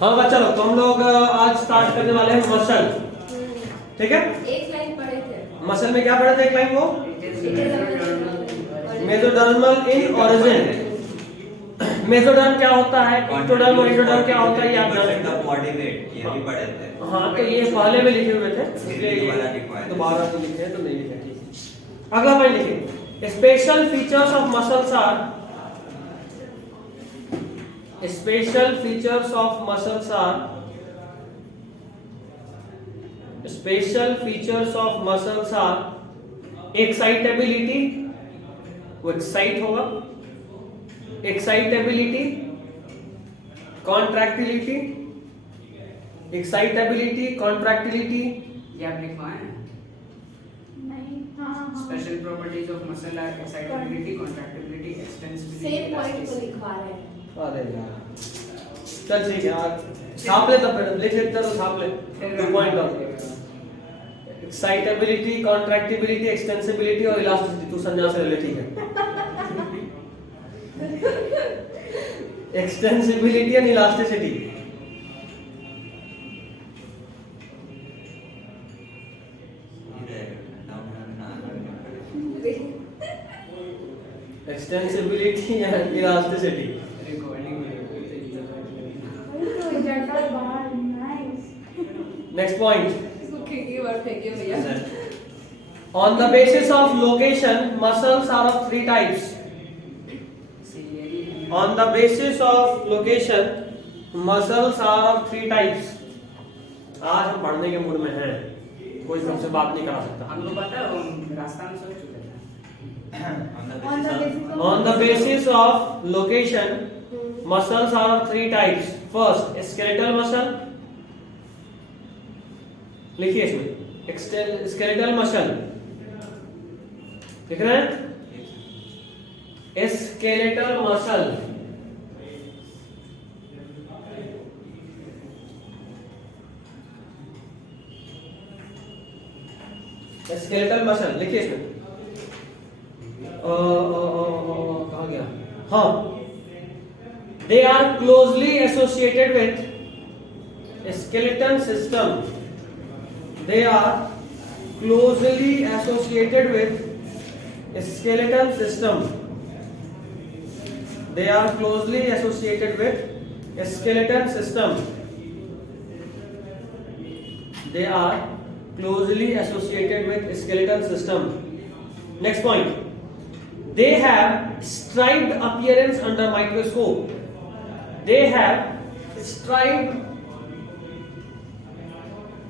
हाँ बच्चा लोग, तो हम लोग आज स्टार्ट करने वाले हैं मसल। ठीक है, एक लाइन पढ़े थे। मसल में क्या पढ़े थे? एक लाइन वो मेसोडर्मल इन ओरिजिन। मेसोडर्म क्या होता है, इक्टोडर्म और एंडोडर्म क्या होता है, ये आप जानते हैं। बॉडी वेट ये भी पढ़े थे। हाँ, तो ये पहले में लिखे हुए थे, इसलिए दोबारा से लिखे तो नहीं लिखे। ठीक है, अगला पॉइंट लिखिए। Special features of muscles are Special features of muscles are excitability, वो excite होगा, excitability, contractility, ये आप लिखवाएं। नहीं, हाँ। Special properties of muscle are excitability, contractility, extensibility, same point को लिखवा रहे हैं। अरे यार, चल ठीक है, आज छाप ले, तब फिर लिख लेते तो छाप ले। 2 पॉइंट और एक्साइटेबिलिटी, कॉन्ट्रैक्टिबिलिटी, एक्सटेंसिबिलिटी और इलास्टिसिटी। तू संन्यास ले ले, ठीक है। Extensibility and elasticity. Extensibility and elasticity. Next point. On the basis of location, muscles are of 3 types. On the basis of location, muscles are of 3 types. आज हम पढ़ने के मूड में हैं, कोई हमसे बात नहीं करा सकता। हमको पता है, वो रास्ता में सोच चुके थे। On the basis of location, muscles are of 3 types. First, skeletal muscle. लिखिए इसमें स्केलेटल मसल, लिख रहे हैं? स्केलेटल मसल, स्केलेटल मसल लिखिए इसमें। कहाँ गया? हाँ, they are closely associated with skeleton system. They are closely associated with skeletal system. They are closely associated with skeletal system. They are closely associated with skeletal system. Next point. They have striped appearance under microscope. They have striped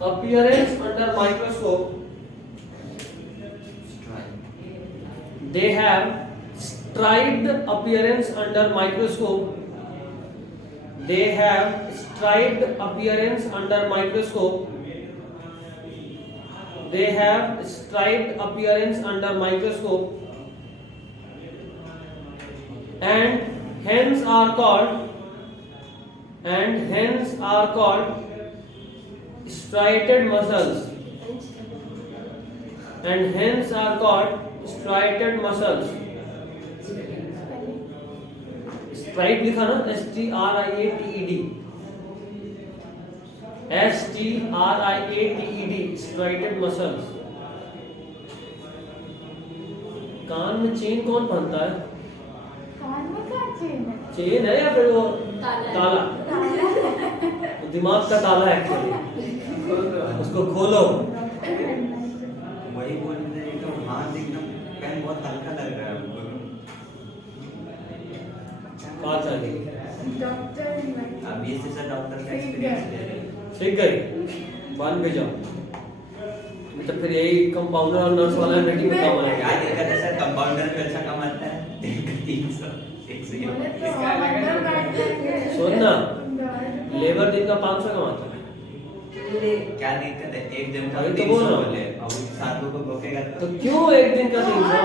appearance under microscope. They have striped appearance under microscope. They have striped appearance under microscope. They have striped appearance under microscope, and hence are called striated muscles, and hence are called striated muscles. Striate लिखा ना, STRIATED, striated muscles. कान में chain कौन पहनता है? कान में क्या chain है? Chain है या फिर वो ताला? दिमाग का ताला है एक्चुअली, उसको खोलो। वही बोल रहे हैं, तो हाथ एकदम पेन बहुत हल्का लग रहा है हमको। बात आ गई, अब ये से डॉक्टर का एक्सपीरियंस ले रहे हैं। ठीक गई, बन भी जाओ। मतलब फिर यही कंपाउंडर और नर्स वाला रेडी में काम आएगा। क्या दिक्कत है सर, कंपाउंडर पैसा कमाता है 300 सुन ना, लेबर दिन का 500 कमाता है। क्या दिक्कत है, एक दिन का अभी तो 300 बोल रहा हूँ। बोले, अब 7 को भोगेगा तो क्यों एक दिन का 300?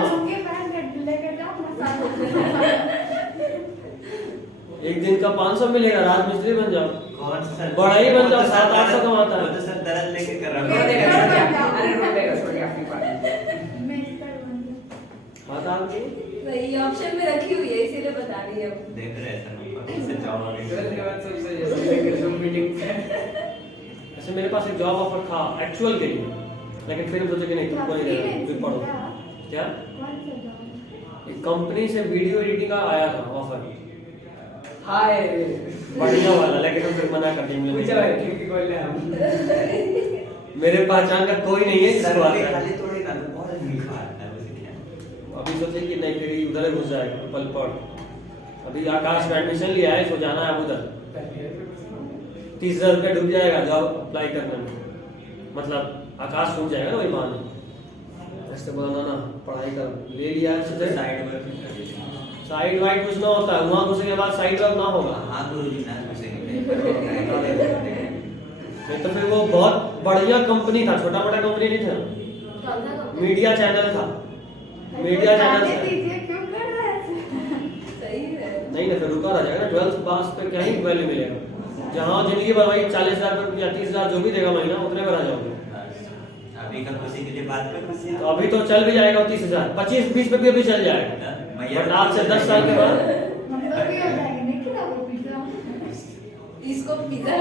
एक दिन का 500 मिलेगा, रात मिस्त्री बन जाओ। कौन सा बड़ा ही बन जाओ, 700-800 कमाता है। वो तो सर दर्द लेके कर रहा अरे रोलेगा, छोड़िए अपनी बात। बात आपकी वही ऑप्शन में रखी हुई है, इसीलिए बता रही है। देख रहे हैं सर ऊपर। इससे जॉब आ गई। 12th के बाद सबसे जैसे Zoom मीटिंग पे ऐसे मेरे पास एक जॉब ऑफर था एक्चुअल के लिए, लेकिन फिर सोचा कि नहीं तुमको नहीं देना, तुम पढ़ो। क्या कौन सा जॉब? एक कंपनी से वीडियो एडिटिंग का आया था ऑफर, हाय बढ़िया वाला, लेकिन हम फिर मना कर दिए। पूछा है क्योंकि बोल रहे हम मेरे पहचान का कोई नहीं है जिसको आता है। खाली थोड़ी ना तो बहुत आदमी खा रहा है उसे क्या। अभी सोचे कि नहीं फिर उधर घुस जाएगा पल पड़। अभी आकाश में एडमिशन लिया है, इसको जाना है अब उधर। 30,000 रुपया डूब जाएगा जॉब अप्लाई करने में, मतलब आकाश सूझ जाएगा ना वही बहाने। ऐसे बोला ना पढ़ाई कर ले लिया है, सोचे साइड वर्क कर दीजिए। साइड वाइड कुछ ना होता है, वहाँ घुसने के बाद साइड वर्क ना होगा। हाँ गुरुजी ना घुसेंगे। नहीं तो फिर वो बहुत बढ़िया कंपनी था, छोटा मोटा कंपनी नहीं था, कौन सा कंपनी? मीडिया चैनल था। मीडिया चैनल जाने था। दीजिए, क्यों कर रहे हैं? सही है। नहीं ना फिर रुका रह जाएगा ना, 12th पास पे क्या ही वैल्यू मिलेगा। जहाँ जिंदगी भर वही 40,000 या 30,000 जो भी देगा महीना उतने में रह जाओगे। अभी का खुशी के लिए बात कर। तो अभी तो चल भी जाएगा 30,000, 25-20 पे भी अभी चल जाएगा, बट आज से 10 साल के बाद हम लोग भी हो जाएंगे, नहीं खिलाओ पिज्जा? इसको पिज्जा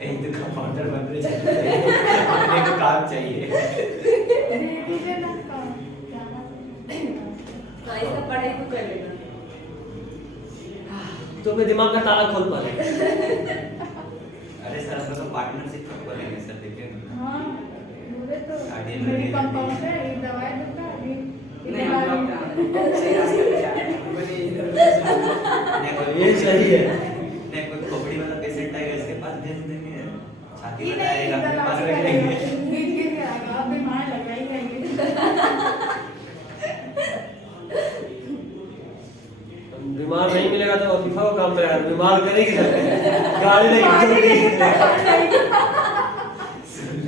एक तो कंपाउंडर बन रहे चाहिए, अपने को काम चाहिए। दे दीजिए ना काम, जाना हाँ इसका पढ़ाई तो कर लेना। तो अपने दिमाग का ताला खोल पा रहे। अरे सर हम तो पार्टनरशिप करेंगे सर, देखिए। हाँ, बोले तो आगे मेरी बढ़िए। कंपाउंडर है, ये दवाई दूंगा अभी। नहीं हम लोग सही रास्ते पे जा रहे हैं। बोले इधर ये सही है। नहीं कोई खोपड़ी वाला पेशेंट आएगा इसके पास भेज देंगे, छाती ये में नहीं, आएगा अपने दवा पास से रख करेंगे। लेंगे। बीच बीच में आएगा, आप बीमार लग रही रहेंगे। बीमार नहीं मिलेगा तो वजीफा को काम करेगा, बीमार करेगी गाड़ी नहीं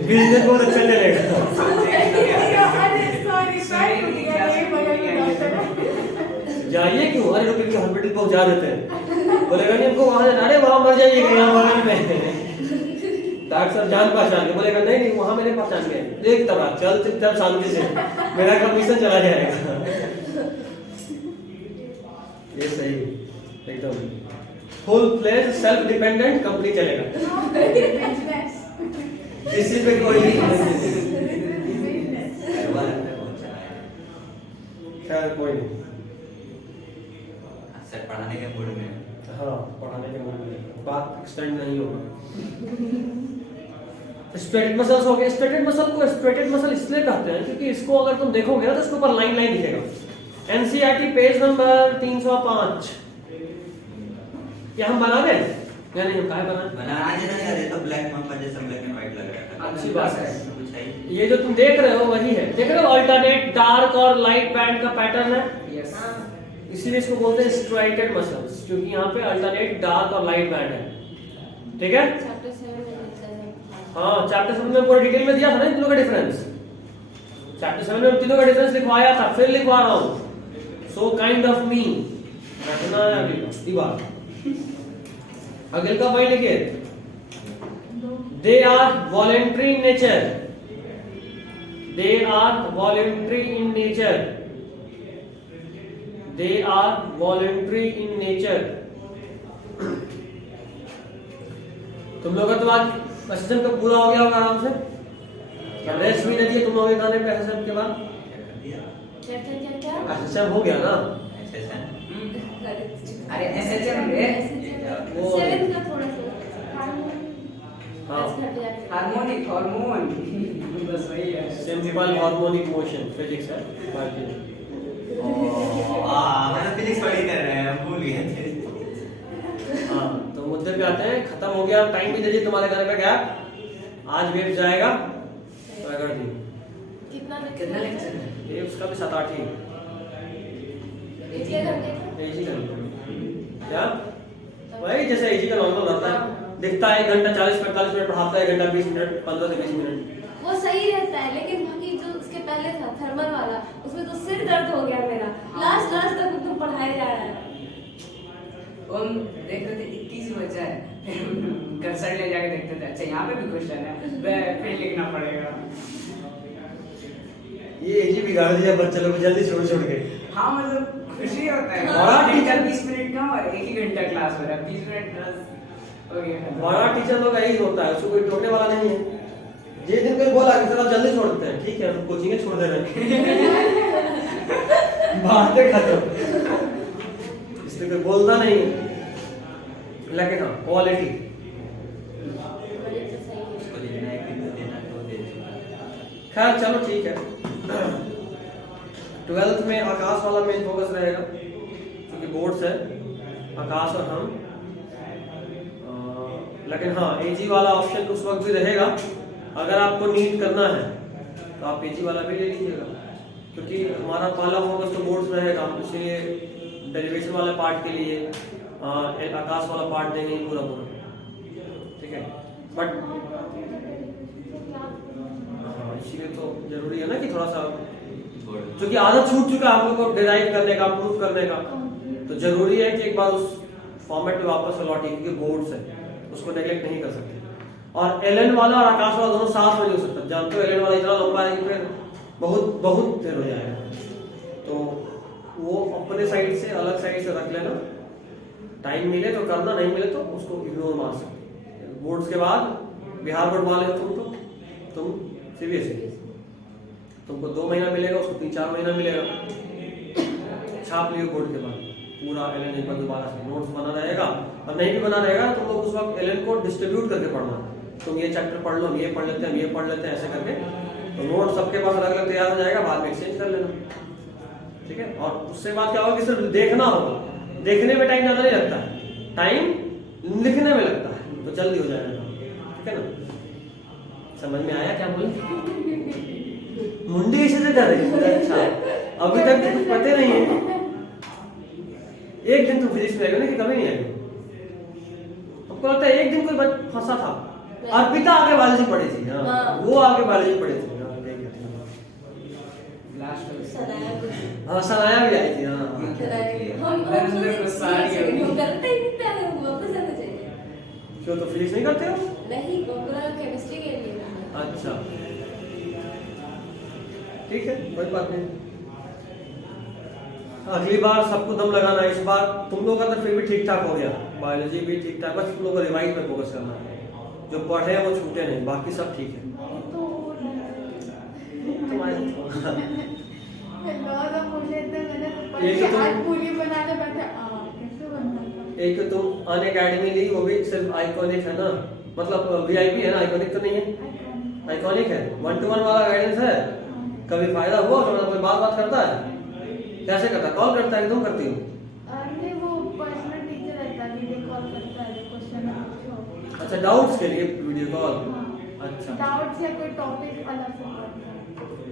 बिजनेस बहुत अच्छा चलेगा। अरे सॉरी पैर टूट गया, ये बगल में डॉक्टर है। जाइए क्यों, अरे रुक के हॉस्पिटल पहुंचा देते हैं, बोलेगा नहीं हमको वहां जाना, अरे वहां मर जाइएगा यहाँ बगल में। डॉक्टर साहब जान पहचान के बोलेगा नहीं नहीं वहां मेरे पहचान के, देख तब चल चुपचाप शांति से, मेरा कमीशन चला जाएगा। ये सही एकदम full fledge self dependent company चलेगा, बिजनेस किसी पे कोई बिजनेस करवा लगता है बहुत चला है। खैर कोई नहीं। सर पढ़ाने के मूड में। हाँ पढ़ाने के मूड में बात एक्सटेंड नहीं होगा। स्ट्रेटेड मसल्स हो गए। स्ट्रेटेड मसल को स्ट्रेटेड मसल इसलिए कहते हैं क्योंकि इसको अगर तुम देखोगे ना तो इसके ऊपर लाइन लाइन दिखेगा। NCERT page number 305। क्या हम बना दें या नहीं, हम काहे बना बनाना देना सर, ये तो ब्लैक मंपा जैसा ब्लैक एंड व्हाइट लग रहा था। अच्छी बात है। कुछ है ही। ये जो तुम देख रहे हो वही है, देख रहे हो अल्टरनेट डार्क और लाइट बैंड का पैटर्न है, यस इसीलिए इसको बोलते हैं स्ट्राइटेड मसल्स, क्योंकि यहाँ पे अल्टरनेट डार्क और लाइट बैंड है। ठीक है, चैप्टर 7 में लिखा है। हाँ चैप्टर 7 में पूरा डिटेल में दिया था ना इन तीनों का डिफरेंस। चैप्टर 7 में तीनों का डिफरेंस लिखवाया था, फिर लिखवा रहा हूँ। सो काइंड ऑफ मी रखना है अगली बार। अगले का पॉइंट लिखिए, they are voluntary in nature. They are voluntary in nature. They are voluntary in nature. तुम लोग का तो आज क्वेश्चन तो पूरा हो गया होगा आराम से, क्या रेस्ट भी नहीं दिए तुम लोगों के गाने पे एसएसएम के बाद? क्या एसएसएम हो गया ना? SSN? अरे एसएचएम रे वो- 7 का थोड़ा सा हाँ हार्मोनिक हार्मोन बस वही है। सिंपल हार्मोनिक मोशन फिजिक्स है बाकी। मतलब फिजिक्स पढ़ी कर रहे हैं, भूल गए थे। हाँ तो मुद्दे पे आते हैं, खत्म हो गया, टाइम भी दीजिए तुम्हारे गाने पे क्या आज वेब जाएगा प्रगट दी। कितना लेक्चर है? ये उसका भी 7-8 ही कितने घंटे एजी का क्या वही जैसे एजी का नॉर्मल रहता है, दिखता है 1 घंटा 40-45 मिनट पढ़ाता है, 1 घंटा 20 मिनट 15 से 20 मिनट। वो सही रहता है, लेकिन बाकी जो उसके पहले था थर्मल वाला उसमें तो सिर दर्द हो गया मेरा। लास्ट तक तुम पढ़ाए जा रहा है। हम देख रहे थे 21 बचा है, कर्सर ले जाके देखते थे, अच्छा यहाँ पे भी क्वेश्चन है, फिर लिखना पड़ेगा। ये एजी बिगाड़ दिया बच्चे लोग जल्दी छोड़ छोड़ के। हाँ मतलब खुशी होता है बड़ा टीचर 20 मिनट का और 1 ही घंटा क्लास हो रहा है 20 मिनट क्लास हो गया बड़ा टीचर लोग यही होता है, उसको कोई टोकने वाला नहीं है। ये दिन कोई बोला कि सर आप जल्दी छोड़ देते हैं, ठीक है हम कोचिंग छोड़ दे रहे हैं बातें खत्म, इसलिए कोई बोलता नहीं है। लेकिन हाँ क्वालिटी बड़े तो सही है। उसको देना है कि नहीं देना तो दे चुका। खैर चलो ठीक है। 12th में आकाश वाला मेन फोकस रहेगा क्योंकि बोर्ड्स है आकाश और हम। लेकिन हाँ एजी वाला ऑप्शन उस वक्त भी रहेगा, अगर आपको नीट करना है तो आप एजी वाला भी ले लीजिएगा, क्योंकि हमारा पहला फोकस तो बोर्ड्स रहेगा, इसलिए डेरिवेशन वाले पार्ट के लिए आकाश वाला पार्ट देंगे पूरा पूरा, ठीक है। बट इसीलिए तो जरूरी है ना कि थोड़ा सा, क्योंकि आदत छूट चुका है आप लोग को डिराइव करने का, प्रूफ करने का, तो जरूरी है कि एक बार उस फॉर्मेट में वापस लौटे, क्योंकि बोर्ड्स है उसको नेगलेक्ट नहीं कर सकते। और एलएन वाला और आकाश वाला दोनों साथ में नहीं हो सकता, जानते हो एलएन वाला इतना लंबा है कि फिर बहुत बहुत देर हो जाएगा, तो वो अपने साइड से अलग साइड से रख लेना, टाइम मिले तो करना, नहीं मिले तो उसको इग्नोर मार सकते। बोर्ड्स के बाद बिहार बोर्ड वाले हो तुम सीबीएसई, तुमको 2 महीना मिलेगा, उसको 3-4 महीना मिलेगा, छाप लियो बोर्ड के बाद पूरा एलएन एक बार दोबारा से नोट्स बना रहेगा, और नहीं भी बना रहेगा तो लोग उस वक्त एलएन को डिस्ट्रीब्यूट करके पढ़ना, तुम ये चैप्टर पढ़ लो, हम ये पढ़ लेते हैं, हम ये पढ़ लेते हैं, ऐसे करके तो नोट सबके पास अलग अलग तैयार हो जाएगा, बाद में एक्सचेंज कर लेना, ठीक है। और उससे बाद क्या होगा कि सिर्फ देखना होगा, देखने में टाइम ज़्यादा नहीं लगता है, टाइम लिखने में लगता है, तो जल्दी हो जाएगा, ठीक है ना। समझ में आया क्या बोले? मुंडी इसी से कर रही है, अच्छा अभी तक तो कुछ पता नहीं है। एक दिन तो फिजिक्स में आएगा ना कि कभी नहीं आएगा, आपको लगता है एक दिन कोई फंसा था, अर्पिता आगे बायोलॉजी पढ़ी थी, हाँ वो आगे बायोलॉजी पढ़ी थी, हाँ सनाया भी आई थी, हाँ हम करते ही नहीं प्यार, वापस आना चाहिए। क्यों तो फिजिक्स नहीं करते हो? नहीं पूरा केमिस्ट्री के लिए। अच्छा ठीक है कोई बात नहीं, अगली बार सबको दम लगाना है, इस बार तुम लोग का तो फिर भी ठीक ठाक हो गया, बायोलॉजी भी ठीक ठाक, बस तुम लोग को रिवाइज पे फोकस करना है, जो पढ़े हैं वो छूटे नहीं, बाकी सब ठीक है। एक तो तुम अन अकेडमी ली, वो भी सिर्फ आइकॉनिक है ना, मतलब वीआईपी है ना, आइकॉनिक तो नहीं है, आइकॉनिक है, 1-to-1 वाला गाइडेंस है। कभी फायदा हुआ तो कोई बात करता है, कैसे करता है, कॉल करता है कि तुम करती हो? वो पर्सनल टीचर रहता है, वीडियो कॉल करता है, क्वेश्चन पूछो। अच्छा डाउट्स के लिए वीडियो कॉल, अच्छा डाउट्स या कोई टॉपिक अलग से पढ़ना है।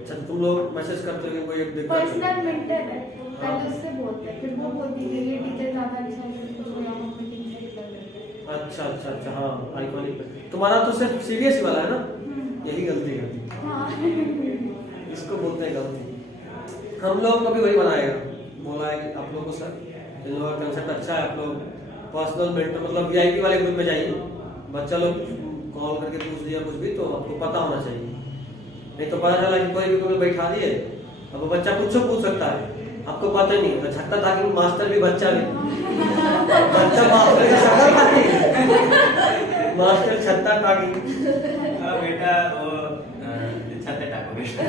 अच्छा तुम लोग मैसेज करते हो कि कोई एक दिक्कत पर्सनल मेंटर है, पहले उससे बोलते हैं, फिर वो बोलती है ये टीचर ज्यादा अच्छा है, तो यहाँ मीटिंग सेट कर देते हैं। अच्छा हाँ आइकॉनिक पे तुम्हारा तो सिर्फ सीबीएसई वाला है ना, यही गलती करती हाँ इसको बोलते हैं गलती। हम लोग को भी वही बनाएगा, बोला है कि आप लोगों को सर इन लोगों का कंसेप्ट अच्छा है, आप लोग पर्सनल मेंटर मतलब वीआईपी वाले ग्रुप में जाइए, बच्चा लोग कॉल करके पूछ दिया कुछ भी तो आपको पता होना चाहिए, नहीं तो पता चला कि कोई भी कोई बैठा दिए, अब वो बच्चा कुछ पूछ सकता है, आपको पता ही नहीं, छत्ता था कि मास्टर भी बच्चा भी बच्चा मास्टर की शक्ल खाती, मास्टर छत्ता था कि बेटा वो छत्ते टाको बेटा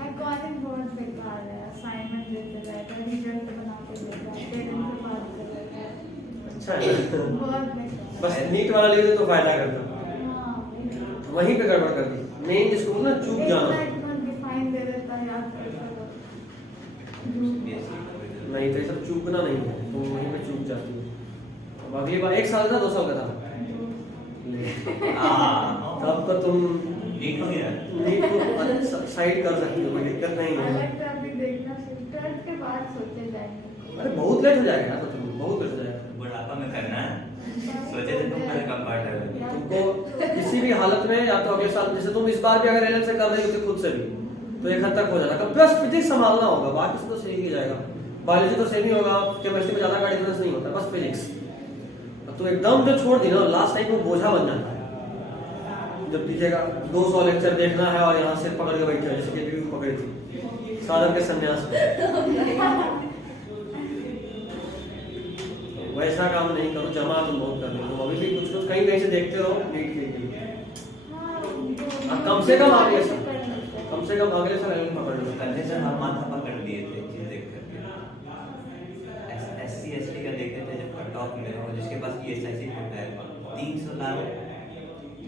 अकॉर्डिंग बहुत बेकार है, असाइनमेंट देते रहते हैं, रिजल्ट बना के देते हैं, पेरेंट्स से बात कर लेते हैं, अच्छा है बहुत बेकार। बस नीट वाला ले तो फायदा करता, हाँ वहीं पे गड़बड़ कर दी, मेन स्कूल ना चूक जाना, डिफाइन दे देता है, याद करता है, नहीं तो ये सब चूकना नहीं है, तो वहीं पे चूक जाती है। अब अगली बार 1 साल का 2 साल का था, तब तो तुम नीट हो गया, नीट को साइड कर सकती हो, कोई दिक्कत नहीं है। अलग से अभी देखना ट्वेल्थ के बाद सोचे जाएंगे। अरे बहुत लेट हो जाएगा यार, तो तुम बहुत लेट हो जाएगा, बुढ़ापा में करना है, सोचे थे तुम पहले कम पार्ट है तुमको किसी भी हालत में, या तो अगले साल, जैसे तुम इस बार भी अगर एलएन से कर रही होती खुद से भी तो 1 हद तक हो जाता, प्लस फिजिक्स संभालना होगा, बाकी सब तो सही ही जाएगा, बायोलॉजी तो सही नहीं होगा, केमिस्ट्री में ज्यादा का डिफरेंस नहीं होता, बस फिजिक्स। अब तो एकदम जो छोड़ दी ना, लास्ट टाइम वो बोझा बन जाता है, जब दिखेगा 200 लेक्चर देखना है और यहाँ से पकड़ के बैठे हो, जैसे कि पकड़ी थी, साधन के संन्यास में। वैसा काम नहीं करो, जमा तुम बहुत कर रहे हो अभी भी, कुछ कुछ कहीं कहीं से देखते रहो नीट के लिए। कम से कम अगले साल एलिमेंट पकड़ लो। पहले सर हम माथा पकड़ लिए थे चीज देख करके, SC ST का देखे थे जब कट ऑफ में, और जिसके पास ESIC कोटा है 300 लाख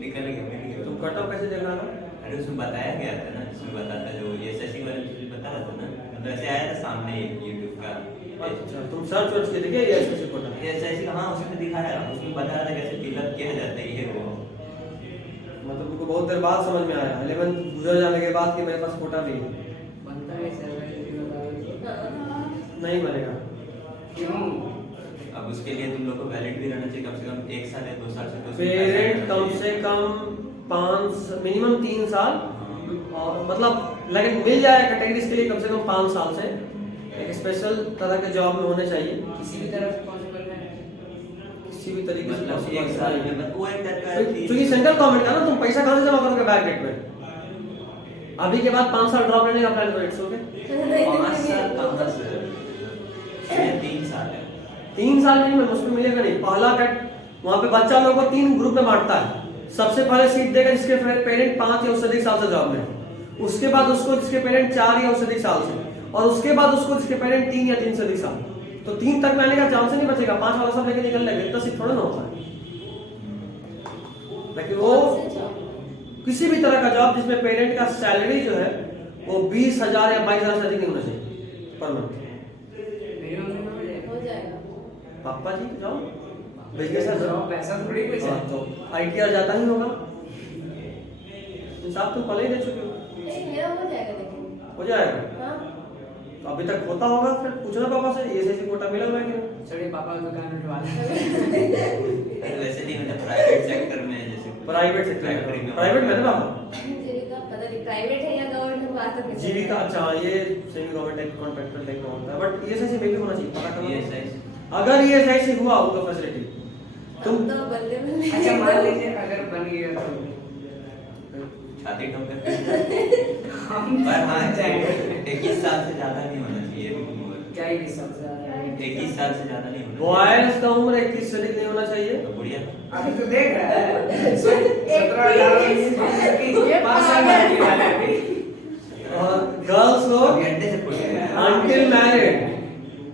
निकल गया, मिल गया। तुम कट ऑफ कैसे देख रहा था? अरे उसमें बताया गया था ना, जिसमें बताता जो ESIC वाले चीज बता रहा था ना, मतलब ऐसे आया था सामने YouTube का। अच्छा, तुम सर्च वर्च किए थे क्या ये ऐसे कोटा? ESIC हाँ उसमें दिखा रहा था, उसमें बता रहा था कैसे फिलअप किया जाता है ये वो। मतलब तुमको बहुत देर बाद समझ में आया 11 गुजर जाने के बाद कि मेरे पास कोटा भी है। बनता है सर, नहीं बनेगा। क्यों? अब उसके लिए तुम लोग को वैलिड भी रहना चाहिए, कम से कम 1 साल या 2 साल से पेरेंट कम से कम 5 मिनिमम 3 साल, और मतलब लेकिन मिल जाए कैटेगरीज के लिए कम से कम 5 साल से एक स्पेशल तरह के जॉब में होने चाहिए। किसी भी तरह से पॉसिबल है। किसी भी तरीके से मतलब possible 1 साल है। में वो एक तरह का क्योंकि सेंट्रल गवर्नमेंट का ना, तुम पैसा कहाँ से जमा करोगे बैक डेट में? अभी के बाद 5 साल ड्रॉप लेने का प्लान करो, इट्स ओके। 5 साल कहाँ से? 3 साल है। 3 साल मिनिमम, उसमें मिलेगा नहीं। पहला कैट वहाँ पे बच्चा लोगों को 3 ग्रुप में बांटता है। सबसे पहले सीट देगा जिसके पेरेंट 5 या उससे अधिक साल से जॉब में, उसके बाद उसको जिसके पेरेंट 4 या उससे अधिक साल से, और उसके बाद उसको जिसके पेरेंट 3 या 3 से अधिक साल। तो 3 तक में आने का चांस नहीं बचेगा, 5 वाला सब लेके निकल लेंगे, इतना सीट थोड़ा ना होता है। लेकिन वो किसी भी तरह का जॉब जिसमें पेरेंट का सैलरी जो है वो 20,000 या 22,000 से अधिक नहीं होना चाहिए पर मंथ। मेरी मम्मी को मिले। हो जाएगा। पापा जी जाओ बिजनेस है जॉब पैसा थोड़ी कुछ है। तो ITR जाता ही होगा। इंसाफ तुम पहले ही दे चुके हो। नहीं, मेरा हो जाएगा लेकिन। हो जाएगा हाँ। तो अभी तक होता होगा, फिर पूछना पापा से ये ऐसी कोटा मिला हुआ है कि नहीं? चलिए पापा का दुकान उठवा लें। वैसे नहीं मतलब प्राइवेट सेक्टर में जैसे प्राइवेट सेक्टर फैक्ट्री में, में प्राइवेट में ना पापा? जीविका पता नहीं प्राइवेट है या गवर्नमेंट में, बात तो नहीं। जीविका अच्छा, ये semi government type contractor type का होता है, बट ये ऐसे में भी होना चाहिए, पता करो। ESIC अगर ये ऐसे हुआ होगा फैसिलिटी तुम तो बल्ले बल्ले। अच्छा मान लीजिए अगर बन गया तो छाती ठोकर पर हाँ 21 साल से ज्यादा नहीं होना चाहिए। क्या ही सबसे ज्यादा 21 साल से ज्यादा नहीं होना बॉयज का उम्र 21 से अधिक नहीं होना चाहिए। तो बुढ़िया अभी तो देख रहा है 17 5 साल की वाला है अभी। और गर्ल्स लोग अभी अंडे से पूछ रहे हैं। Until married.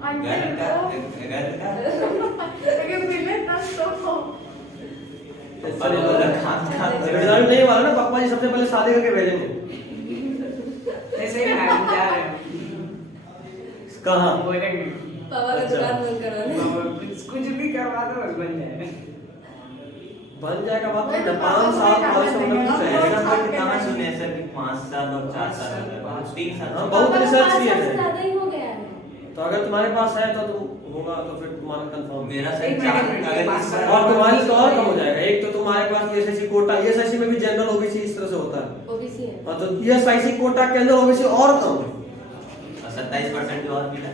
घर का लेकिन मिले तब तो रिजल्ट नहीं वाला ना, पापा जी सबसे पहले शादी करके भेजेंगे। ऐसे ही मैम जा रहे हैं कहाँ? बोलेंगे पापा का दुकान बंद करवाने। कुछ भी करवा दो बस बन जाए। बन जाएगा बात नहीं, 5 साल 5 साल में कुछ रहेगा। कहाँ सुने सर कि 5 साल और 4 साल 3 साल हाँ, बहुत रिसर्च किए थे। ज्यादा ही हो गया है। तो अगर तुम्हारे पास है तो तुम होगा तो फिर तुम्हारा कंफर्म। मेरा सर एक 4 मिनट, अगर पाँच साल और तुम्हारी तो और कम हो जाएगा। एक तो तुम्हारे पास ESIC कोटा, ESIC में भी जनरल OBC इस तरह से होता है, ओबीसी है। और तो ESIC कोटा के अंदर OBC और कम है। 27% जो और मिला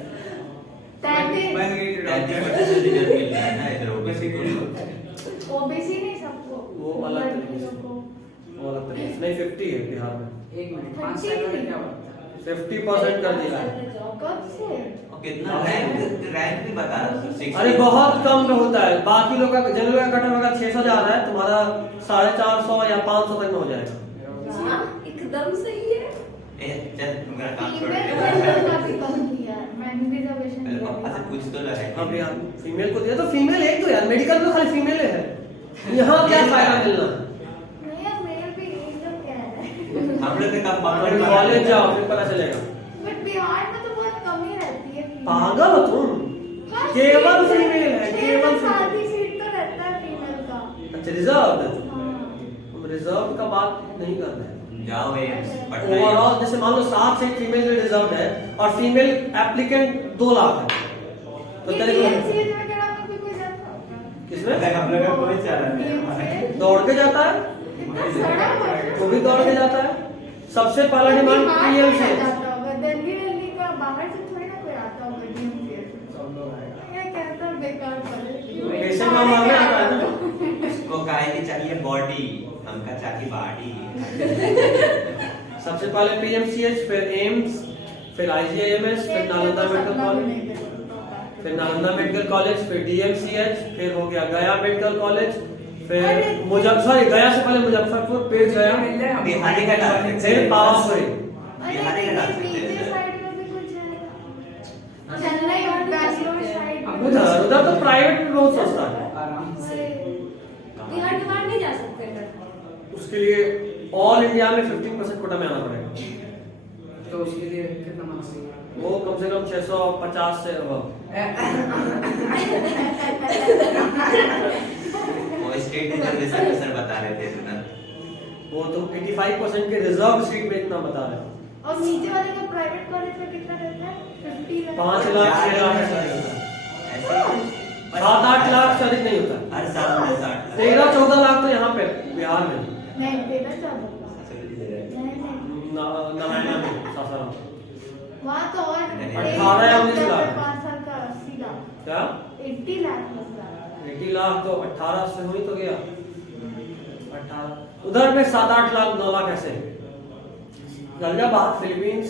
बन गई तो 33% से रिजल्ट मिल रहा है ना इधर ओबीसी को। ओबीसी नहीं सबको, वो अलग तरीके से, लड़कियों को। वो अलग तरीके से नहीं 50 है बिहार में, एक मिनट 5 साल में क्या होता है? 50% कर दिया है। कब से? और कितना रैंक भी बता रहा था 6। अरे बहुत कम में होता है, बाकी लोग का जनरल का कट ऑफ अगर 600 जा रहा है, तुम्हारा 450 या 500 तक में हो जाएगा। हाँ, एकदम सही है। चल तुम्हारा काम छोड़ फीमेल दे। जनरल काफी कम किया है, मैंने रिजर्वेशन पहले दिया पापा से है। पूछ तो ले अब यार फीमेल को दिया तो फीमेल एक तो यार, मेडिकल में खाली फीमेल है, यहाँ क्या फायदा मिलना है? नहीं अब मेल भी एक लोग क्या है, हम लोग का काम अगर कॉलेज जाओ फिर पता चलेगा। बट बिहार में तो बहुत कम ही रहती है female। पागल हो तुम, हाँ, केवल फीमेल है, केवल फीमेल। साथी सीट तो रहता है फीमेल का। अच्छा रिजर्व, हाँ। तुम रिजर्व का बात नहीं कर रहे हैं। जाओ एम्स पटना ओवरऑल जैसे मान लो 7 सीट फीमेल में रिजर्व है और फीमेल एप्लीकेंट 2 लाख है, तो ये तेरे को DMCH वगैरह में भी कोई जाता होगा? किसमें हम लोग का कोई चैनल नहीं है हमारा। DMCH? दौड़ के जाता है, इतना सड़ा हुआ है। वो भी दौड़ के जाता है। सबसे पहला डिमांड बिहार में PMC नहीं जाता होगा, दिल्ली का बाहर से थोड़ी ना कोई आता होगा DMCH। ये कहता है बेकार कॉलेज। पैसे का मामला आता है ना। उसको काहे की चाहिए बॉडी, हमका चाहिए बॉडी। सबसे पहले PMCH, फिर एम्स, फिर IGIMS, फिर नालंदा मेडिकल कॉलेज, फिर नालंदा मेडिकल कॉलेज, फिर DMCH, फिर हो गया गया मेडिकल कॉलेज, फिर गया से पहले मुजफ्फरपुर, फिर गया, बिहारी का डाल सकते फिर हैं। पावापुरी। बिहारी का डाल सकते नीचे हैं। साइड में भी कुछ है चेन्नई और बैंगलोर साइड में उधर उधर तो प्राइवेट में बहुत सस्ता है, आराम से। बिहार के बाहर नहीं जा सकते फिर। उसके लिए ऑल इंडिया में 15% कोटा में आना पड़ेगा। तो उसके लिए कितना मार्क्स चाहिए? वो कम से कम 650 से होगा। वो स्टेट रिजर्वेशन में सर बता रहे थे इतना। वो तो 85% के रिजर्व सीट में इतना बता रहे हैं। और नीचे वाले का प्राइवेट कॉलेज में कितना रहता है 50 लाख 5 लाख 6 लाख ऐसा नहीं होता, ऐसे 7-8 लाख से अधिक नहीं होता। हर साल में 60 13-14 लाख तो यहाँ पे बिहार में, नहीं देना चाहता नहीं नारायणा में, सासाराम। वहाँ तो और 18 या 19 लाख। 5 साल का 80 लाख क्या 80 लाख मतलब 80 लाख तो 18 से हुई तो गया 18। उधर में 7-8 लाख 9 लाख ऐसे। चल जा बाहर फिलीपींस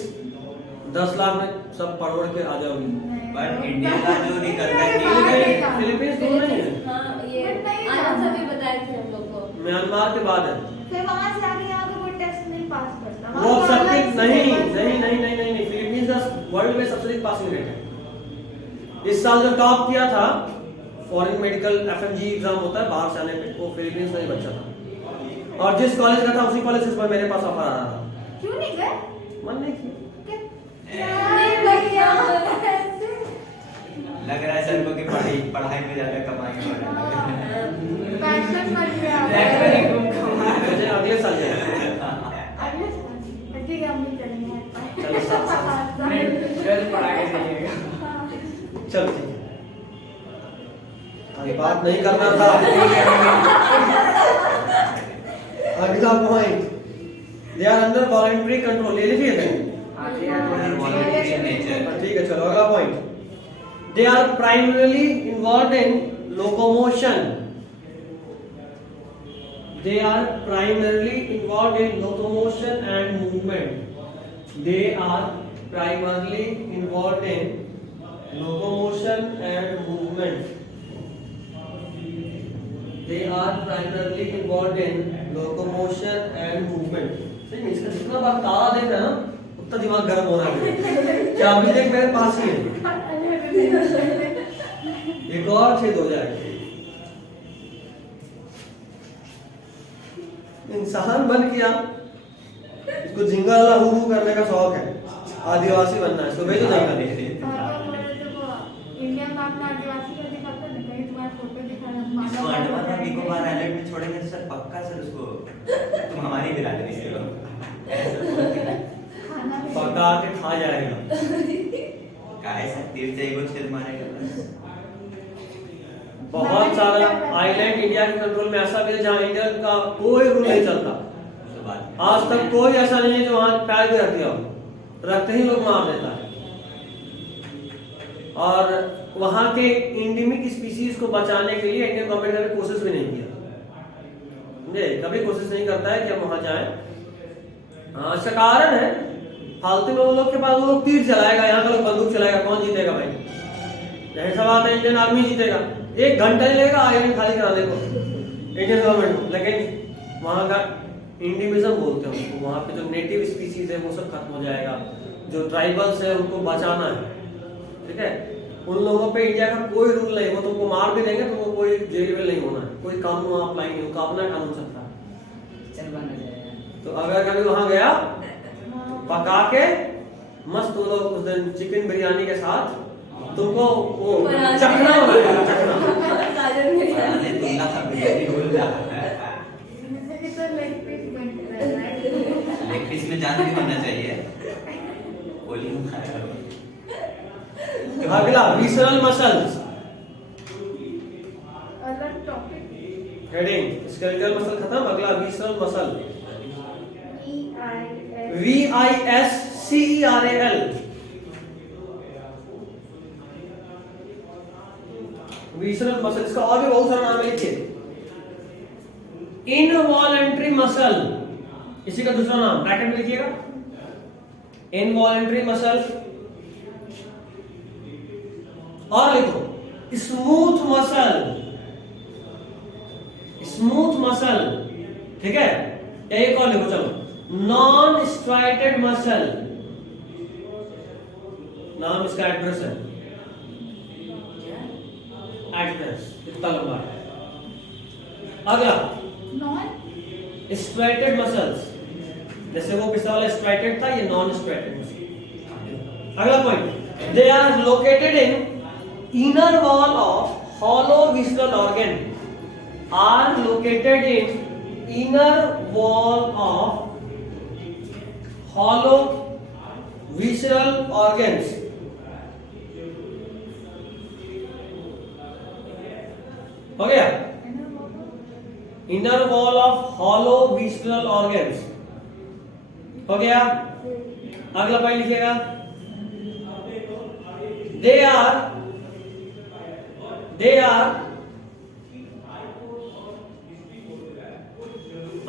10 लाख में सब परोड़ के आ जाओगी। पर इंडिया का जो निकलता है फिलीपींस- फिलीपींस दूर नहीं है, हाँ, ये बट नहीं आनंद जाना। सभी बताए थे हम लोग को। म्यांमार के बाद है। फिर वहाँ से आगे यहाँ पे कोई टेस्ट नहीं पास करता वो वहाँ सब तो अलग नहीं से नहीं नहीं नहीं नहीं नहीं नहीं फिलीपींस का वर्ल्ड में सबसे अधिक पासिंग रेट है। इस साल जो टॉप किया था फॉरेन मेडिकल FMG एग्जाम होता है बाहर से आने पे, वो फिलीपींस का ही बच्चा था। और जिस कॉलेज का था उसी कॉलेज से इस बार मेरे पास ऑफर आ रहा था, क्यों नहीं गए मन नहीं किया। नहीं भैया, ऐसे। लग रहा है सर को कि पढ़ाई में ज्यादा कमाएंगे। बैचलर कर लिया ब्लैकबेरी घूम कमा। मुझे अगले साल जाए। अगले साल ठीक है हम भी चलेंगे चलो, साथ- ट्वेल्थ पढ़ा के जाइएगा। चल ठीक है, अभी बात नहीं करना था। अगला point, they are under voluntary control, ले लीजिए थे। हाँ, ठीक है। Voluntary nature. ठीक है चलो अगला point, they are primarily involve in locomotion. They are primarily involved in locomotion and movement. They are primarily involved in locomotion and movement. They are primarily involved in locomotion and movement. सही, इसका जितना बार तारा देख रहे हैं ना उतना दिमाग गर्म हो रहा है। क्या अभी देख मेरे पास ही है, एक और छेद हो जाएगा। इंसान बन किया, इसको झिंगा वाला हु करने का शौक है, आदिवासी बनना है, इसको भेजो जंगल। इंडिया में आपने आदिवासी को दिखाता नहीं कहीं तुम्हारा फोटो दिखाना इसको अंडमान और निकोबार आइलैंड में छोड़ेंगे तो सर पक्का सर उसको तुम हमारी बिरादरी से हो। खाना भी पका के खा जाएगा। काहे सर तीर से एगो छेद मारेगा बस। बहुत सारा आइलैंड इंडिया के कंट्रोल में ऐसा भी है जहाँ इंडिया का कोई रूल नहीं चलता। तो बात आज तक कोई ऐसा नहीं है जो वहां पैर भी रख दिया हो, रखते ही लोग मार देता है। और वहां के इंडेमिक स्पीसीज को बचाने के लिए इंडियन गवर्नमेंट ने कोशिश भी नहीं किया, कभी कोशिश नहीं करता है कि हम वहां जाएं। हाँ, इसका कारण है फालतू में वो लोग के पास, वो लोग तीर चलाएगा, यहाँ का लोग बंदूक चलाएगा, कौन जीतेगा भाई? यही सब बात है, इंडियन आर्मी जीतेगा। 1 घंटा ही लगेगा आइलैंड खाली कराने को इंडियन गवर्नमेंट को, लेकिन वहाँ का इंडिविज्म बोलते हैं उसको, वहाँ पे जो नेटिव स्पीसीज है वो सब खत्म हो जाएगा, जो ट्राइबल्स है उनको बचाना है, ठीक है। उन लोगों पे इंडिया का कोई रूल नहीं, वो तुमको मार भी देंगे, तुमको कोई जेल वेल नहीं होना है, कोई कानून वहाँ अप्लाई नहीं होगा, अपना कानून चलता है। चल बना जाएगा। तो अगर कभी वहाँ गया पका के मस्त, वो लोग उस दिन चिकन बिरयानी के साथ तुमको वो चखना बनाएगा, चखना। गाजर बिरयानी। अरे तुमला का बिरयानी बोल रहा है। तो लेग पीस बन रहा है लेग पीस में जान भी होना चाहिए। गोली में खाया हो। अगला विसरल मसल्स, अलग टॉपिक हेडिंग स्केलेटल मसल खत्म, अगला visceral muscle, VISCERAL, visceral muscle. इसका और भी बहुत सारा नाम है, लिखिए। इनवॉलंटरी मसल, इसी का दूसरा नाम ब्रैकेट में लिखिएगा, इनवॉलेंट्री मसल, और लिखो स्मूथ मसल, स्मूथ मसल, ठीक है। एक और लिखो चलो, नॉन स्ट्राइटेड मसल, नाम इसका एड्रेस है, एड्रेस इतना लंबा है। अगला नॉन स्ट्राइटेड मसल्स, जैसे वो पिछला वाला स्ट्राइटेड था, ये नॉन स्ट्राइटेड मसल। अगला point, they are located in inner wall of hollow visceral organ, are located in inner wall of hollow visceral organs. हो गया, inner wall of hollow visceral organs, हो गया। अगला पॉइंट लिखिएगा, they are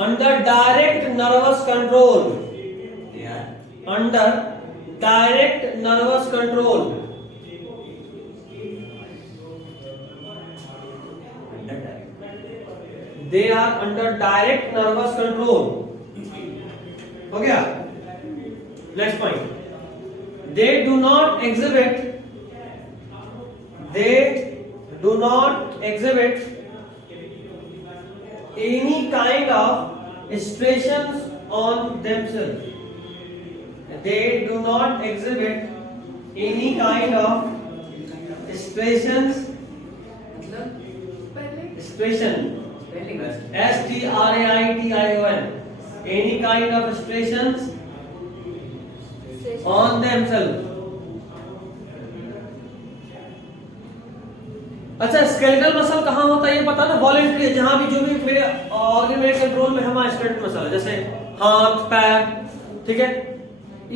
under direct nervous control, under direct nervous control, they are under direct nervous control, हो गया। Next point, they do not exhibit any kind of restrictions on themselves, they do not exhibit any kind of restrictions, restriction, STRAITION, any kind of restrictions on themselves। अच्छा, skeletal muscle कहाँ होता है ये पता ना, voluntary, जहां भी जो भी मेरे ऑर्गन मेरे कंट्रोल में हमारा स्केलेटल मसल है, जैसे हाथ पैर, ठीक है।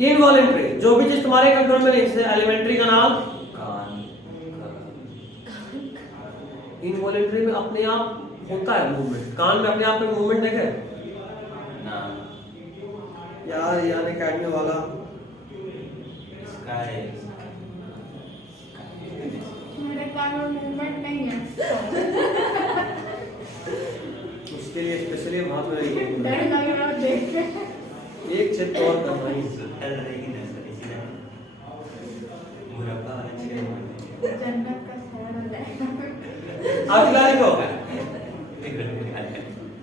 इनवॉलेंट्री, जो भी चीज तुम्हारे कंट्रोल में नहीं, जैसे एलिमेंट्री का नाम कान, इनवॉलेंट्री में अपने आप होता है मूवमेंट, कान में अपने आप में मूवमेंट देखे ना यार, यार अकेडमी वाला इसका है, मेरे कान में मूवमेंट नहीं है, उसके लिए स्पेशली हम हाथ में नहीं डर लग रहा है देख के। एक छेद और करना ही। सुंदर रहेगी ना सर, इसीलिए मुरब्बा वाला छेद। जन्नत का शहर हो जाएगा। अगला लिखो,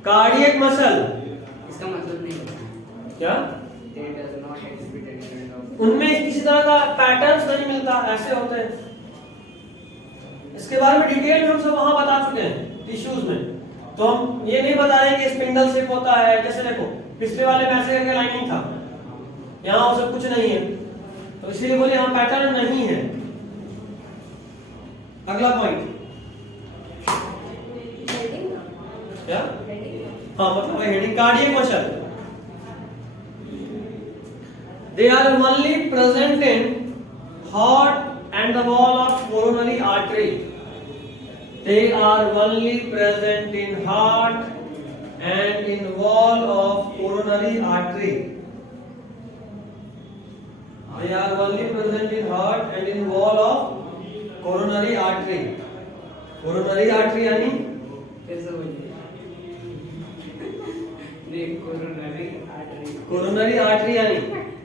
कार्डियक मसल, इसका मतलब नहीं होता क्या they does not exhibit any kind of उनमें किसी तरह का पैटर्न्स नहीं मिलता, ऐसे होते हैं। इसके बारे में डिटेल में हम सब वहां बता चुके हैं टिश्यूज में, तो हम ये नहीं बता रहे कि स्पिंडल शेप होता है। जैसे देखो पिछले वाले में ऐसे करके लाइनिंग था, यहाँ वो सब कुछ नहीं है, तो इसलिए बोले यहाँ पैटर्न नहीं है। अगला पॉइंट क्या, हाँ मतलब heading, cardiac muscle, they are only present in heart and the wall of coronary artery, they are only present in heart and in wall of coronary artery, they are only present in heart and in wall of coronary artery, coronary artery यानी फिर से बोलिए नहीं, coronary artery, coronary artery यानी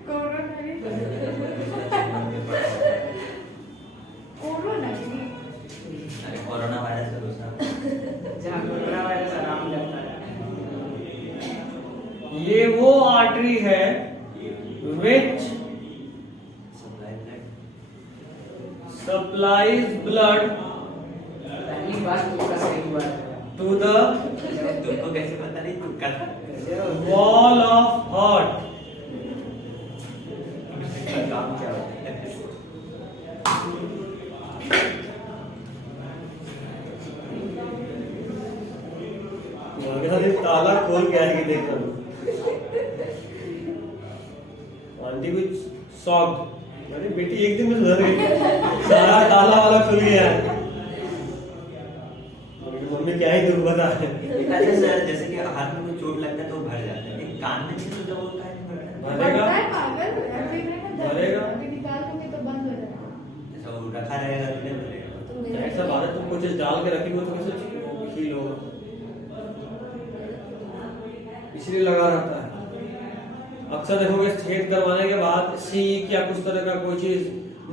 coronary, coronary, अरे corona virus है दूसरा, जहाँ कोरोना वायरस आराम जाता है। ये वो आर्टरी है which supplies blood पहली बात तुमका सही हुआ है। to the तुमको कैसे पता नहीं, तुक्का था। wall of heart, काम क्या होता है? ताला खोल के आएगी देखना, आंटी भी शॉक्ड, अरे बेटी एक दिन में सुधर गई, सारा ताला वाला खुल गया है। मम्मी क्या ही दुख बता है। अच्छा सर, जैसे कि हाथ में कोई चोट लगता है तो वो भर जाता है, एक कान में छेद होता है वो काहे नहीं भरता? भरेगा पता है पागल हो यार, देख रहे हैं भरेगा। अभी निकाल दूंगी तो बंद हो जाएगा। ऐसा वो रखा रहेगा तो नहीं भरेगा। तुम मेरे ऐसा बात है, तुम कुछ चीज डाल के रखेंगे तो कैसे फील होगा, इसलिए लगा रहता है। अक्सर देखोगे छेद करवाने के बाद सीक या कुछ तरह का कोई चीज,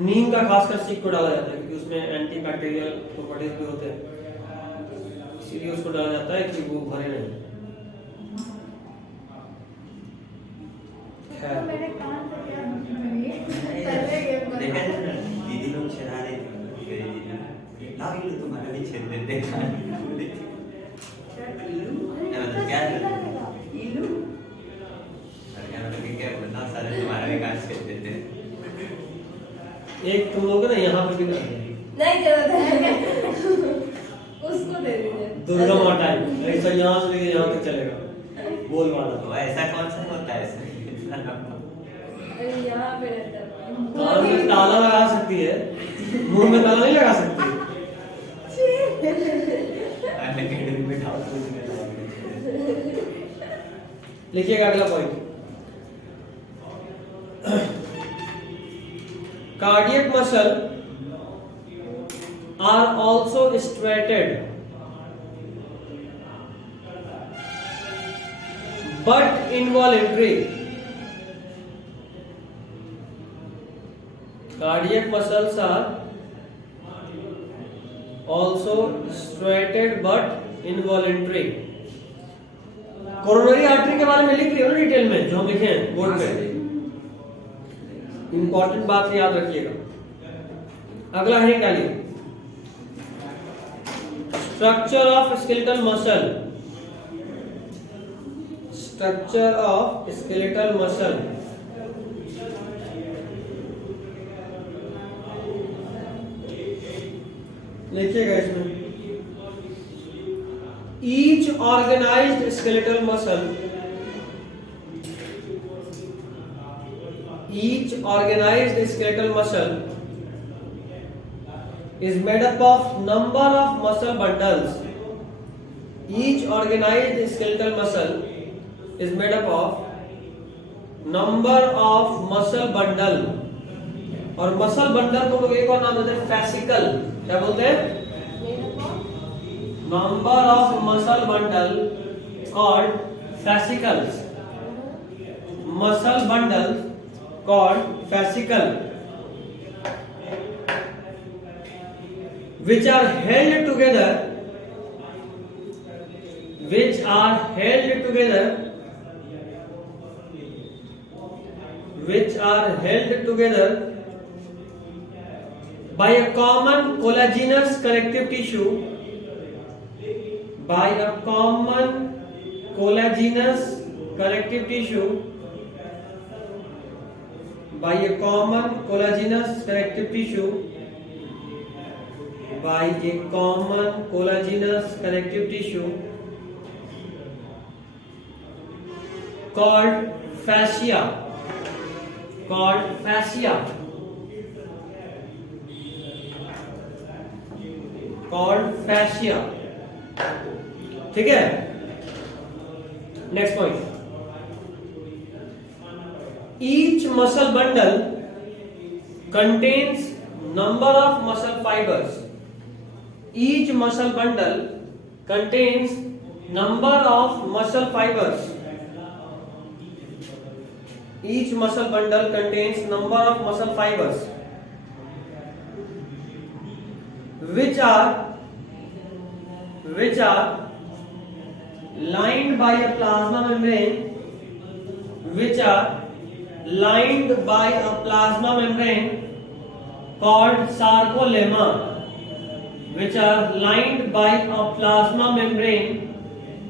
नीम का खासकर सीक को डाला जाता है क्योंकि उसमें एंटी बैक्टीरियल प्रॉपर्टीज भी होते हैं, इसीलिए उसको डाला जाता है कि वो भरे नहीं। तो मेरे कान से क्या पहले ये देखा ना, दीदी लोग छेड़ा रहे थे, मेरी दीदी ला भी लो तुम्हारा भी छेद देते हैं कान में। मतलब क्या है? अरे क्या मतलब कि क्या बोलना, सारे तुम्हारा भी कान छेद देते हैं। एक तुम लोग ना यहाँ पे भी नहीं, नहीं जरूरत है उसको दे दीजिए। दुर्गा माँ टाइप ऐसा यहाँ से लेके यहाँ तक चलेगा, बोल वाला। तो ऐसा कौन सा होता है ऐसा? अरे यहाँ पे रहता है। कान में ताला लगा सकती है, मुंह में ताला नहीं लगा सकती। अकेडमी में ढाल तो उसमें लगाओगे। लिखिएगा अगला point. Cardiac muscle are also striated but involuntary. Cardiac muscles are also striated but involuntary. Coronary artery के बारे में लिख रही हो ना डिटेल में, जो हम लिखे हैं बोर्ड पे। इंपॉर्टेंट बात याद रखिएगा। अगला हेडिंग डालिए, structure of skeletal muscle. Structure of skeletal muscle. लिखिएगा इसमें, each organized skeletal muscle, each organized skeletal muscle is made up of number of muscle bundles. Each organized skeletal muscle is made up of number of muscle bundle. और muscle bundle को लोग एक और नाम देते हैं फैसिकल। क्या बोलते हैं? Number of muscle bundle called fascicles. Muscle bundle called fascicle which are held together, which are held together, which are held together by a common collagenous connective tissue, by a common collagenous connective tissue, by a common collagenous connective tissue, by a common collagenous connective tissue called fascia, called fascia, called fascia। ठीक है, next point, each muscle bundle contains number of muscle fibers, each muscle bundle contains number of muscle fibers, each muscle bundle contains number of muscle fibers which are lined by a plasma membrane, which are lined by a plasma membrane called sarcolemma, which are lined by a plasma membrane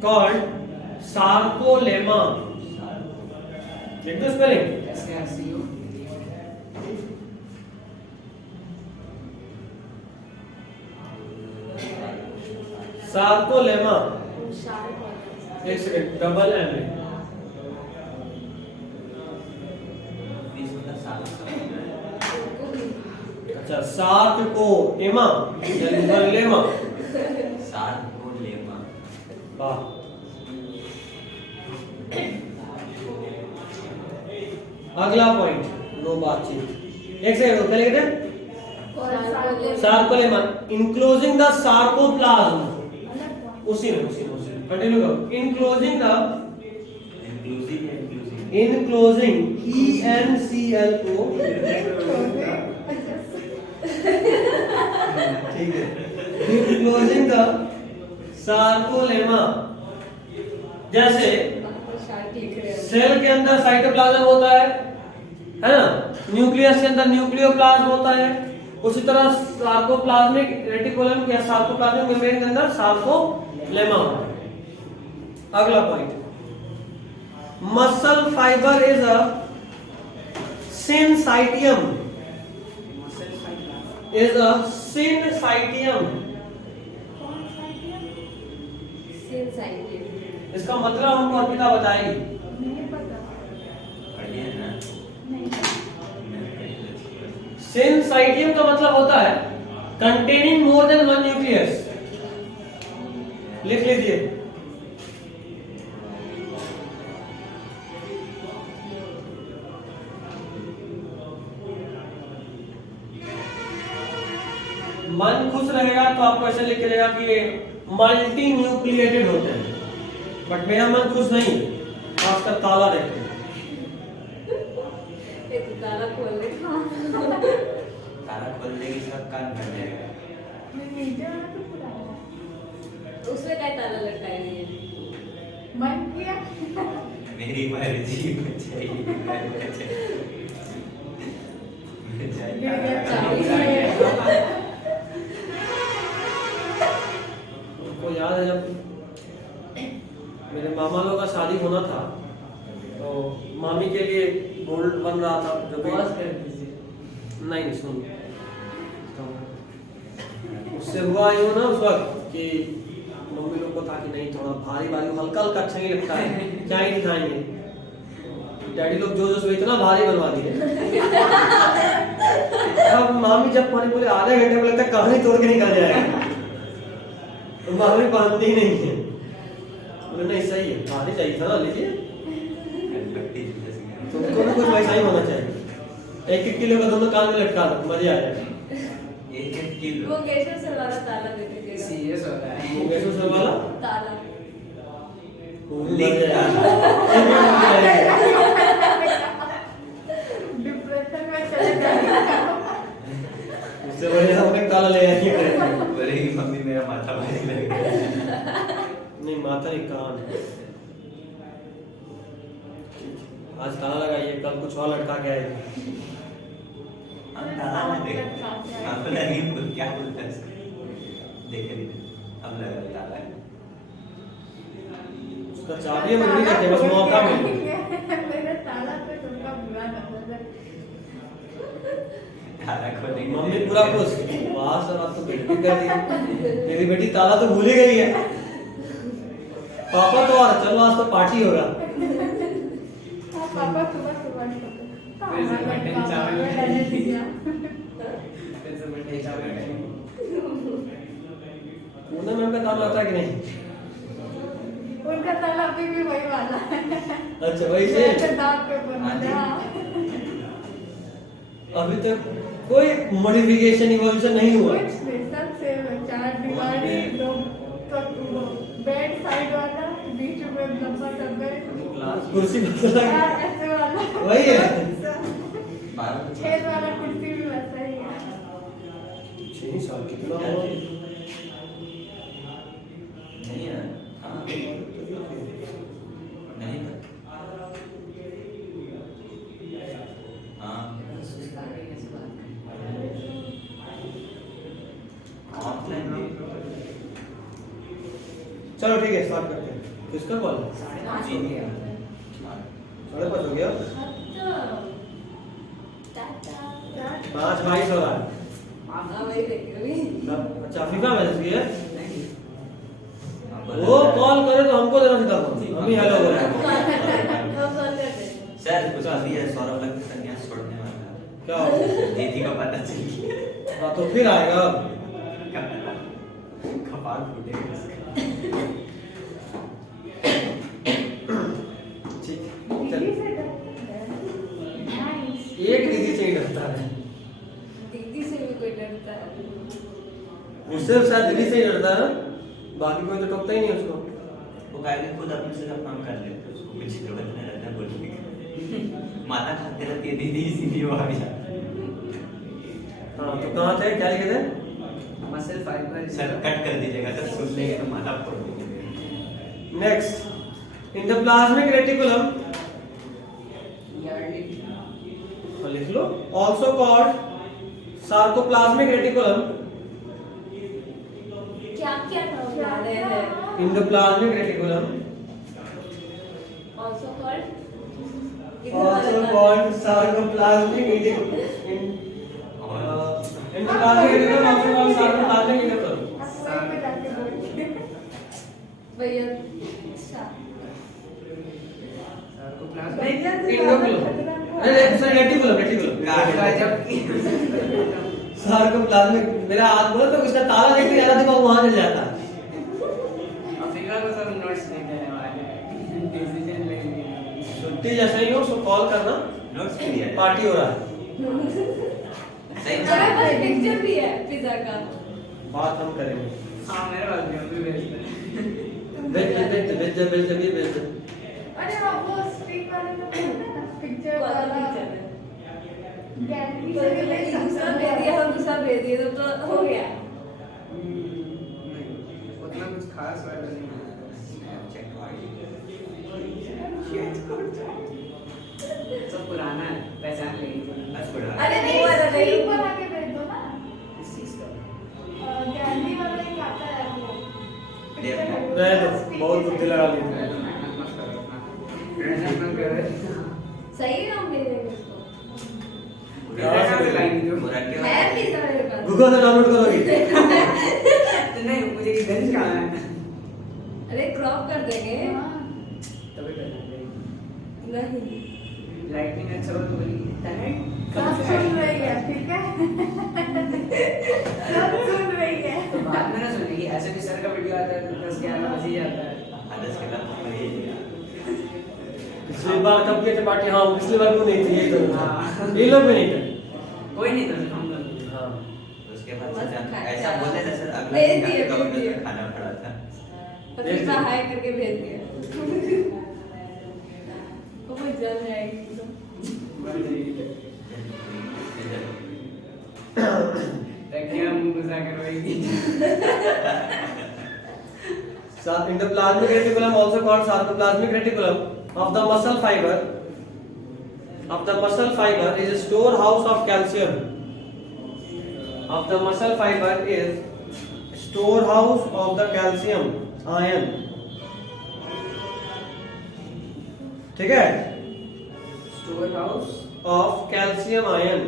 called sarcolemma। देख दो spelling, SRCU sarcolemma. Sharp एक second, double M है। अच्छा, sarcolemma यानी lemma. Sarcolemma. वाह, अगला point, no बातचीत। एक सेकंड क्या लिखे थे? Sarcolemma. Sarcolemma enclosing the sarcoplasm, उसी में कंटिन्यू करो। इनक्लोजिंग द इनक्लोजिंग ENCLO ठीक है, इनक्लोजिंग द सार्कोलेमा। जैसे सेल के अंदर साइटोप्लाज्म होता है ना, न्यूक्लियस के अंदर न्यूक्लियोप्लाज्म होता है, उसी तरह सार्कोप्लाज्मिक रेटिकुलम या सार्कोप्लाज्मिक मेम्ब्रेन के अंदर सार्कोलेमा होता है। अगला point, muscle fibre is a syncytium, is a syncytium. इसका मतलब हमको अर्पिता बताएगी। नहीं पता। सिनसाइटियम का मतलब होता है containing more than one nucleus. लिख लीजिए। मन खुश रहेगा तो आपको ऐसे लिख देगा कि ये मल्टी न्यूक्लिएटेड होते हैं, बट मेरा मन खुश नहीं, खासकर ताला देखते हैं। ताला खोल दे। ताला खोल देगी सब कान भर जाएगा। नीचे वाला तो पुराना है। उसमें क्या ताला लटकाया नहीं है? मन किया। मेरी मर्जी को याद है जब मेरे मामा लोग का शादी होना था तो मामी के लिए गोल्ड बन रहा था, जो भी पॉज कर दीजिए। नहीं सुन, तो उससे हुआ यूँ ना उस वक्त कि मम्मी लोग को था कि नहीं थोड़ा भारी भारी हल्का हल्का अच्छा नहीं लगता है, क्या ही दिखाएंगे। डैडी लोग जो जो इतना भारी बनवा दिए। अब मामी जब पानी बोले आधे घंटे में लगता है कहानी तोड़ के निकल जाएगा, तो मामी बांधती ही नहीं है। बोले नहीं सही है, भारी चाहिए था ना, लीजिए। तुमको भी कुछ वैसा ही होना चाहिए, 1-1 किलो का दोनों कान में लटका दो, मजे आ जाएगा। वो केशव सर वाला ताला दे दीजिएगा। सीरियस हो रहा है। मुकेश सर वाला ताला। डिप्रेशन में चले जाएगा। उससे बढ़िया हम एक ताला ले आएंगे। बोलेगी मम्मी मेरा माथा भारी लग रहा है। नहीं माथा नहीं, कान। आज ताला लगाइए, कल कुछ और लटका के आएगा। हम ताला ना देख, हम नहीं बोल क्या बोलता है इसको। देखे नहीं, अब लगा ताला है। उसका चाबी हम नहीं देते, बस मौका मिले। मेरा ताला पे तुमका बुरा नजर है। ताला खोलेंगे। मम्मी पूरा खुश, वाह सर आप तो बेटी कर दी, मेरी बेटी ताला तो भूल ही गई है। पापा तो आ चलो आज तो पार्टी होगा। पापा सुबह फिर से मटन चावल खाएंगे। फिर से मटन चावल खाएंगे। पूनम मैम का ताला आता है कि नहीं? उनका ताला अभी भी वही वाला है। अच्छा वही से जैसे दांत पे बना है। अभी तक कोई मॉडिफिकेशन इवोल्यूशन नहीं हुआ। कुछ नहीं, सब सेम है। 4 दीवारी, 2 बेड साइड वाला, बीच में लंबा सा बेड, कुर्सी बदला ऐसे वाला वही है। 6 वाला कुर्सी भी वैसा ही है। 6 साल कितना हुआ? नहीं है। हाँ। नहीं था। हाँ। ऑफलाइन भी। चलो ठीक है स्टार्ट करते हैं। किसका कॉल है? 5:30 हो गया। 5:30 हो गया, टाटा। 5:22 हो रहा है। हाँ वही देख रही हूँ। अच्छा फीफा मैसेज की है, हाँ, वो कॉल करे तो हमको देना सीधा फोन, हम ही हेलो बोल रहे हैं। हम कॉल करते हैं। सर कुछ अभी है, सौरभ लगता संन्यास छोड़ने वाला है। क्या हो? दीदी का पता चल गया। हाँ तो फिर आएगा। कपाल फूटेगा इसका। ठीक दीदी से डरते हैं। Nice. एक दीदी वो सिर्फ शायद दिल्ली से ही डरता है ना, बाकी कोई तो टोकता ही नहीं उसको। वो गाय ने खुद अपने से सब काम कर लेते हैं, उसको कुछ जरूरत नहीं रहता है बोलने की। माता खाते रहती है दीदी, इसीलिए वो आ गया। हाँ तो कहाँ थे, क्या लिखे थे? मसल फाइबर सर कट कर दीजिएगा तो सुन लेंगे तो माता फोड़ देंगे। Next, in the plasmic reticulum, लिख लो, ऑल्सो कॉल्ड सार्कोप्लाज्मिक रेटिकुलम, क्या क्या नाम बता रहे हैं? In the plasmic reticulum, Also called? also called sarcoplasmic reticulum, in the plasmic reticulum also called sarcoplasmic reticulum. भैया अच्छा सार्कोप्लाज्मिक, मेरा हाथ बोला तो उसका ताला देख के ज्यादा दिमाग वहां चल जाता। अफ्रीका को सब नोट्स देते हैं वाले डिसीजन लेंगे। छुट्टी जैसे ही हो सो कॉल करना, नोट्स क्लियर है। पार्टी हो रहा है। सही हमारे पास पिक्चर भी है पिज्जा का। बात हम करेंगे। हाँ मेरे पास भी, हम भी भेजते हैं। भेज। अरे हाँ, वो स्टिक वाले में है ना, पिक्चर कौन सा वाला पिक्चर है? गैलरी तो से मैंने दूसरा भेज दिया, हम दूसरा भेज दिए तो हो गया। उतना कुछ खास वाला नहीं है। चेक सब पुराना है, पहचान लेंगे। अरे नहीं वाला स्टिक नहीं। बना के भेज दो ना। इस चीज का गैलरी वाला एक आता है वो। रहे तो बहुत बुद्धि लगा ली। मेहनत मत करो अपना। मेहनत मत करो। सही है, हम ले लेंगे इसको। है पिज्जा मेरे पास। गूगल से डाउनलोड करोगी? नहीं, मुझे कि गंज कहाँ है? अरे क्रॉप कर देंगे। हाँ। तभी पहचान नहीं। लाइटनिंग अच्छा हो तो बोली सब सुन रही है, ठीक है? सब सुन रही है। तो बात में ना सुनेगी, ऐसे भी सर का वीडियो आता है तो 10-11 बज ही जाता है। पिछली बार कब किए थे पार्टी? हाँ पिछली बार को नहीं थी, ये तो हाँ। ये लोग भी नहीं थे। कोई नहीं था, हम लोग। हाँ उसके बाद से ऐसा बोले जैसे अगला भेज दिन दिए, आके भेज दिए। गवर्नमेंट खाना पड़ा था। पिज्जा हाई करके भेज दिया। वो जल जाएगी तो। क्या मुंह घुसा कर रोएगी। Endoplasmic reticulum, also called sarcoplasmic reticulum, of the muscle fiber, is a storehouse of calcium. Of the muscle fiber is storehouse of the calcium ion. ठीक है? Store house Of calcium ion.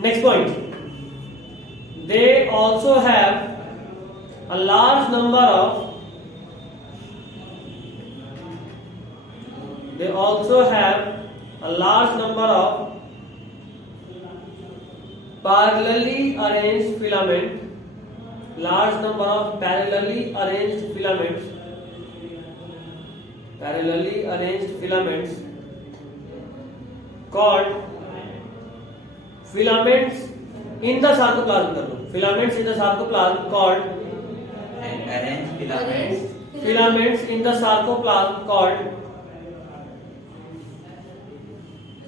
Next point. They also have a large number of parallelly arranged filaments called filaments in the sarcoplasm. Filaments in the sarcoplasm called Arrange filaments. filaments in the sarcoplasm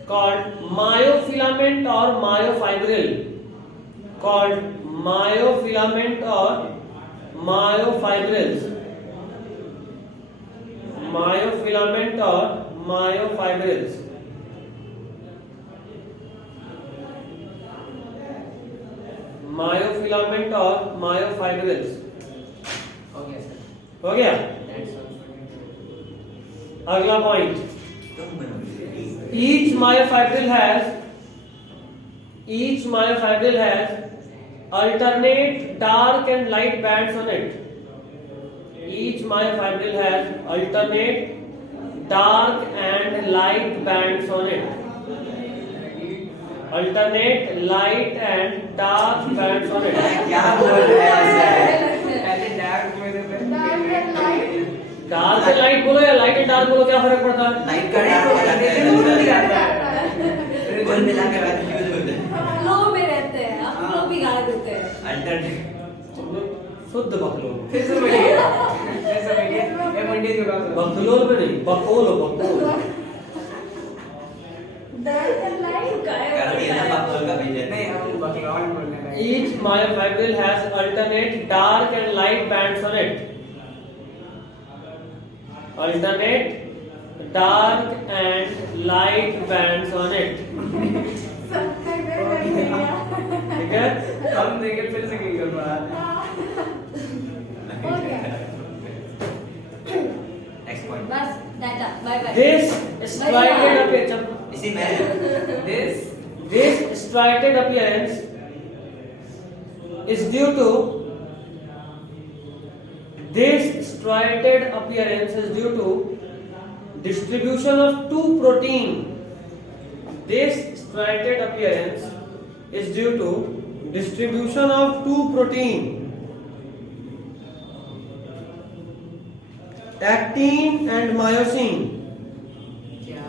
called myofilament or myofibril. Called myofilament or myofibrils. Myofilament or myofibrils. Myofilament or myofibrils. हो गया sir. हो गया? That's all for today. अगला point, तुम बनोगे। each myofibril has alternate dark and light bands on it. Each myofibril has alternate dark and light bands on it. Alternate light and dark bands on it. क्या बोल रहे हैं sir? पहले dark में तो Dark and light. Dark and light बोलो या light and dark बोलो, क्या फर्क पड़ता है? लाइट का डार्क हो जाता है दूर सर। नहीं आता है। कुल मिला के बात यूज होता है। फ्लो में रहते हैं, आप फ्लो बिगाड़ देते हैं। तुम लोग शुद्ध बकलोल फिर से बोलिए ये मंडी जुड़ा था बकलोल में नहीं बकोल हो बकोल डार्क एंड लाइट कर दिया ना बकलोल का बीज नहीं हम बकलौन बोलने लगे Each myofibril has alternate dark and light bands on it. Alternate dark and light bands on it. ठीक है? हम देखे फिर से क्लिक कर पा हो गया। नेक्स्ट पॉइंट बस टाटा bye bye This striated appearance. इसी में this This striated appearance is due to. This striated appearance is due to distribution of two protein. This striated appearance is due to distribution of two protein. Actin and myosin. क्या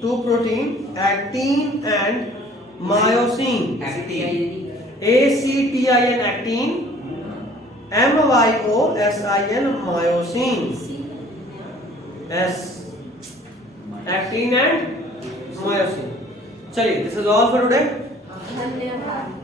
Two protein, actin and myosin. Active ACTIN actin, MYOSIN myosin. S actin and myosin. चलिए, this is all for today. धन्यवाद